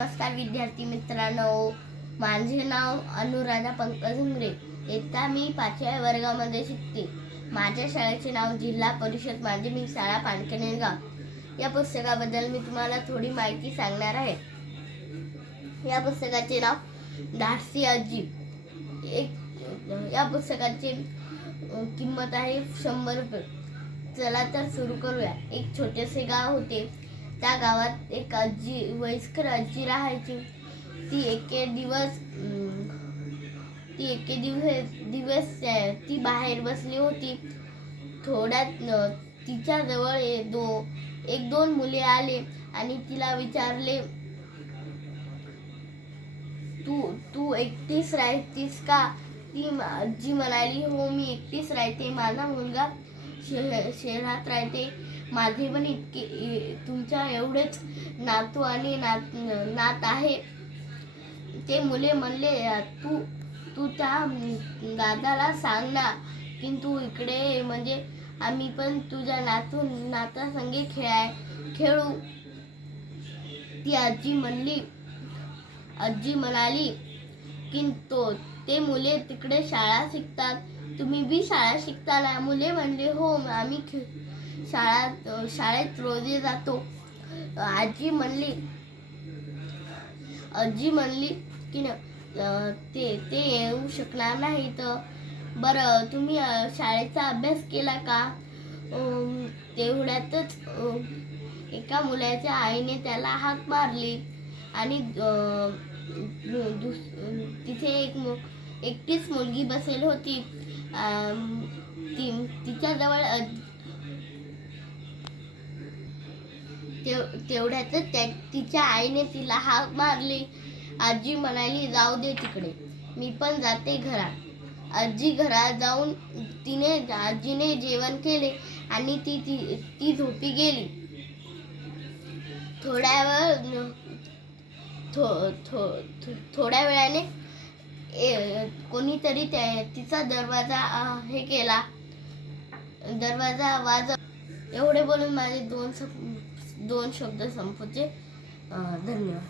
नमस्कार विद्यार्थी मित्रांनो, माझे नाव अनुराधा पंकज हुंगरे. इयत्ता मी 5व्या वर्गामध्ये शिकते. माझ्या शाळेचे नाव जिल्हा परिषद माध्यमिक शाळा पानकनेरगाव. या पुस्तकाबद्दल मी तुम्हाला थोडी माहिती सांगणार आहे. या पुस्तकाचे नाव धाडसी आजी. या पुस्तकाची किंमत आहे 100 रुपये. चला तर सुरू करूया. एक छोटेसे गाव होते. त्या गावात एक आजी, वयस्कर आजी राहायची. ती एके दिवस ती बाहेर बसली होती. थोड्यात तिच्या जवळ एक दोन मुले आले आणि तिला विचारले, तू एकटीच राहतीस का? ती आजी म्हणाली, हो, मी एकटीच राहते. माझा मुलगा शहरात राहते. माझे पण तुमच्या एवढेच नातू आणि नात आहे. ते मुले म्हणले, तू त्या दादाला सांग ना, की तू इकडे, म्हणजे आम्ही पण तुझ्या नाता संगे खेळू. ती आजी म्हणाली की ते मुले तिकडे शाळा शिकतात, तुम्ही बी शाळा शिकता ना? मुले म्हणले, हो, आम्ही शाळेत रोज जातो. आजी म्हणली की ते येऊ शकणार नाही. तर बरं, तुम्ही शाळेचा अभ्यास केला का? तेवढ्यातच एका मुलाच्या आईने त्याला हाक मारली आणि तिथे एकटीच मुलगी बसेल होती. तिच्याजवळ तेवढ्यातच तिच्या आईने तिला हाक मारली. आजी म्हणाली, जाऊ दे तिकडे, मी पण जाते घरात. आजी घरात जाऊन आजीने जेवण केले आणि ती झोपी गेली. थोड्या वेळाने कोणीतरी तिचा दरवाजा वाजव. एवढे बोलून माझे दोन शब्द संपवते. धन्यवाद.